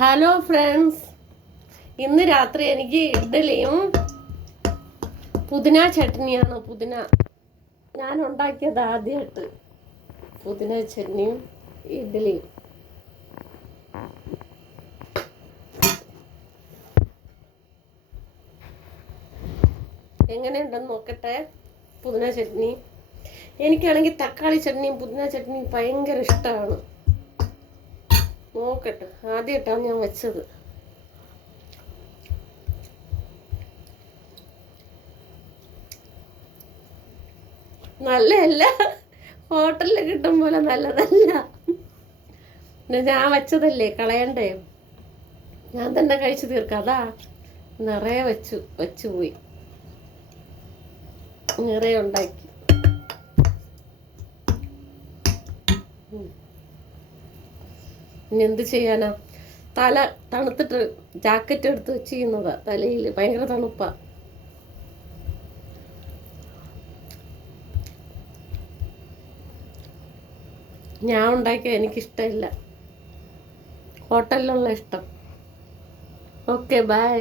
Hello friends, ഇന്ന് രാത്രി എനിക്ക് ഇഡ്ഡലിയും പുതിന ചട്നിയാണ്. ഞാൻ ഉണ്ടാക്കിയത് ആദ്യമായിട്ട് പുതിന ചട്നിയും ഇഡ്ഡലിയും. എങ്ങനെയുണ്ടെന്ന് നോക്കട്ടെ. പുതിന ചട്നി എനിക്കാണെങ്കിൽ തക്കാളി ചട്നിയും പുതിന ചട്നിയും ഭയങ്കര ഇഷ്ടമാണ്. നോക്കട്ടെ, ആദ്യമായിട്ടാണ് ഞാൻ വെച്ചത്. നല്ലതല്ല, ഹോട്ടലിൽ കിട്ടും പോലെ നല്ലതല്ല. ഞാൻ വെച്ചതല്ലേ, കളയണ്ടേ. ഞാൻ തന്നെ കഴിച്ചു തീർക്കാം. അതാ നിറയെ വെച്ചുപോയി, നിറയെ ഉണ്ടാക്കി. ഇനി എന്ത് ചെയ്യാനാ? തല തണുത്തിട്ട് ജാക്കറ്റ് എടുത്ത് വെച്ചിരുന്നതാ. തലയിൽ ഭയങ്കര തണുപ്പാ. ഞാൻ ഉണ്ടാക്കിയ എനിക്കിഷ്ടമില്ല, ഹോട്ടലിലുള്ള ഇഷ്ടം. Okay, by.